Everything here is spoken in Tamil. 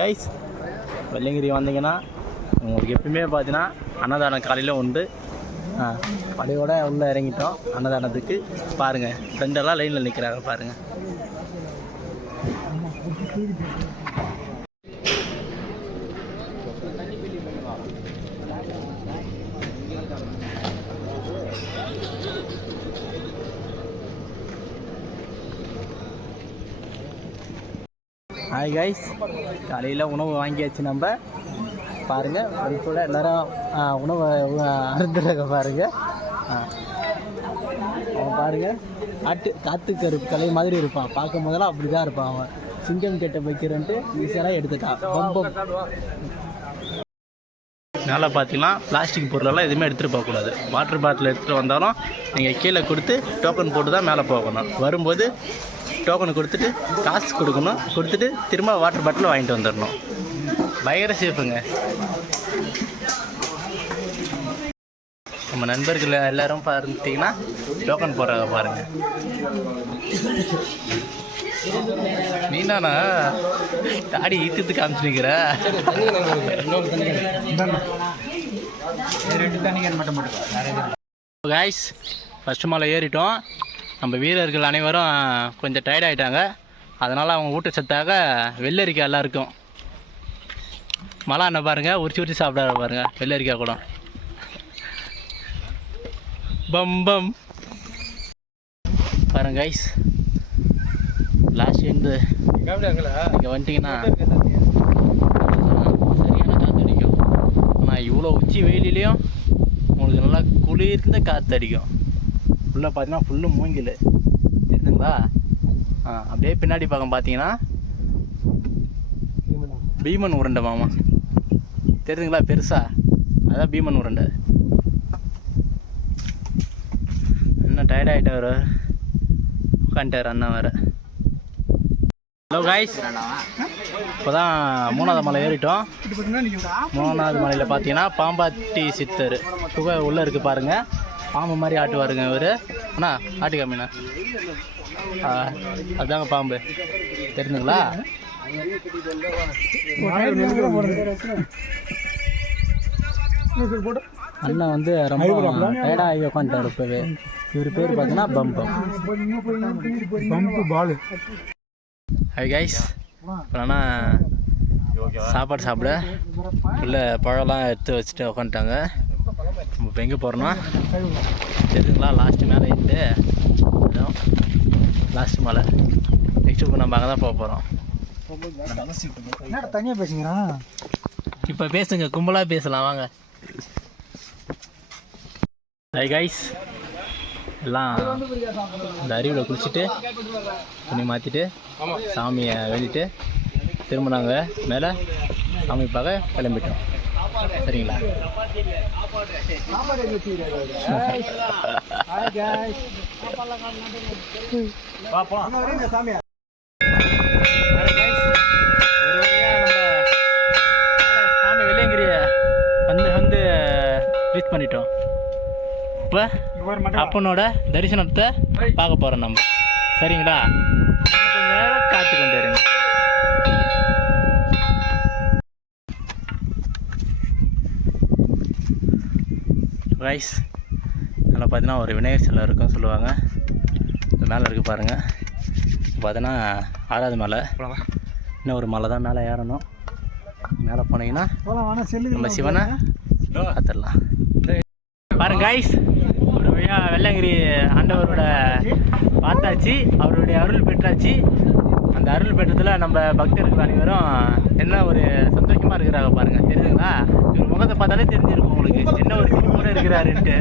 கைஸ், வெள்ளையங்கிரி வந்தீங்கன்னா உங்களுக்கு எப்பயுமே பார்த்தீங்கன்னா அன்னதானம் காலையில் உண்டு. படையோட உள்ளே இறங்கிட்டோம் அன்னதானத்துக்கு. பாருங்கள், ஃப்ரெண்டெல்லாம் லைனில் நிற்கிறாங்க பாருங்கள். ஹாய் கைஸ், காலையில் உணவு வாங்கியாச்சு. நம்ம பாருங்கள், ஃப்ரெண்ட்ஸோட எல்லோரும் உணவை அருந்துறாங்க பாருங்கள். அவன் பாருங்கள், காற்று கருப்பு கலை மாதிரி இருப்பான். பார்க்கும் போதெல்லாம் அப்படி தான் இருப்பான். அவன் சிங்கம் கெட்ட வைக்கிறன்ட்டு ஈஸியாக எடுத்துட்டான். பம்பம் மேலே பார்த்தீங்கன்னா பிளாஸ்டிக் பொருளெல்லாம் எதுவுமே எடுத்துகிட்டு போகக்கூடாது. வாட்டர் பாட்டில் எடுத்துகிட்டு வந்தாலும் நீங்கள் கீழே கொடுத்து டோக்கன் போட்டு தான் மேலே போகணும். வரும்போது டோக்கன் கொடுத்துட்டு காசு கொடுக்கணும். கொடுத்துட்டு திரும்ப வாட்டர் பாட்டில் வாங்கிட்டு வந்துடணும். பயங்கர சேஃபுங்க. நம்ம நண்பர்கள் எல்லோரும் பார்த்திங்கன்னா டோக்கன் போடுறாங்க பாருங்கள். நீதானா தாடி ஈத்துட்டு காமிச்சுக்கிற? கைஸ், ஃபஸ்ட்டு மலை ஏறிட்டோம். நம்ம வீரர்கள் அனைவரும் கொஞ்சம் டயர்ட் ஆகிட்டாங்க. அதனால் அவங்க ஊட்டச்சத்தாக வெள்ளரிக்காய் எல்லாருக்கும். மலை அண்ணன் பாருங்கள், உரிச்சு சாப்பிட பாருங்கள் வெள்ளரிக்காய் கூட. பம்பம் பாருங்க கைஸ், லாஸ்ட் எண்டு இங்கே வந்துட்டிங்கன்னா சரியான காற்று அடிக்கும். ஆனால் இவ்வளோ உச்சி வெயிலையும் உங்களுக்கு நல்லா குளிர்ந்த காற்று அடிக்கும். ஃபுல்லாக பார்த்தீங்கன்னா ஃபுல்லு மூங்கில் தெரியுதுங்களா? அப்படியே பின்னாடி பக்கம் பார்த்தீங்கன்னா பீமன் உருண்டை மாமா தெரியுதுங்களா? பெருசா அதான் பீமன் உருண்டை. என்ன டயர்ட் ஆகிட்டார், உட்காந்துட்டார் அண்ணா வேறு. ஹலோ கைஸ், இப்போ தான் 3வது மலை ஏறிட்டோம். 3வது மலையில் பார்த்தீங்கன்னா பாம்பாட்டி சித்தர் குகை உள்ளே இருக்குது பாருங்கள். பாம்பு மாதிரி ஆட்டுவாருங்க இவர். அண்ணா ஆட்டு காமிண்ணா, அதுதாங்க பாம்பு தெரிஞ்சுங்களா? அண்ணன் வந்து ரொம்ப டயர்டாக ஆகி உட்காந்துட்டார் இப்போவே. இவர் பேர் பார்த்தீங்கன்னா பம்பம் பாலு. ஹாய் கைஸ், இல்லைன்னா சாப்பாடு சாப்பிட இல்லை பழம்லாம் எடுத்து வச்சுட்டு உட்காந்துட்டாங்க. நம்ம இப்போ எங்கே போகிறோன்னா தெரியுதுங்களா? லாஸ்ட்டு மேலே இருந்து அதுவும் லாஸ்ட்டு மலை. நெக்ஸ்ட்டு இப்போ நம்ம அங்கே தான் போக போகிறோம். தனியாக பேசுங்கிறா? இப்போ பேசுங்க, கும்பலாக பேசலாம் வாங்க. ஹாய் கைஸ், எல்லாம் இந்த அருவியில் குளிச்சுட்டு துணி மாற்றிட்டு சாமியை வேண்டிட்டு திரும்ப நாங்கள் மேலே சாமி பார்க்க கிளம்பிட்டோம். சரிங்களா? சாமி வெள்ளையங்கிரிய வந்து ரீச் பண்ணிட்டோம். இப்போ அப்பனோட தரிசனத்தை பார்க்க போகிறோம் நம்ம. சரிங்களா? கொஞ்சம் நேரம் காத்து கொண்டு இருங்க. ரைஸ் அதில் பார்த்தீங்கன்னா ஒரு விநாயகர் சிலை இருக்குன்னு சொல்லுவாங்க. இந்த மேலே இருக்குது பாருங்கள். பார்த்தீங்கன்னா 6வது மலை. இன்னும் ஒரு மலை தான் மேலே ஏறணும். மேலே போனீங்கன்னா நம்ம சிவனை பார்த்துடலாம். பாருங்க கைஸ், ஒரு வழியாக வெள்ளையங்கிரி ஆண்டவரோட பார்த்தாச்சு. அவருடைய அருள் பெற்றாச்சு. அந்த அருள் பெற்றத்தில் நம்ம பக்தர்கள் அனைவரும் என்ன ஒரு சந்தோஷமாக இருக்கிறாங்க பாருங்கள். தெரியுதுங்களா? இவர் முகத்தை பார்த்தாலே தெரிஞ்சிருக்கும் உங்களுக்கு என்ன ஒரு சிரிப்போடு இருக்கிறாருன்ட்டு.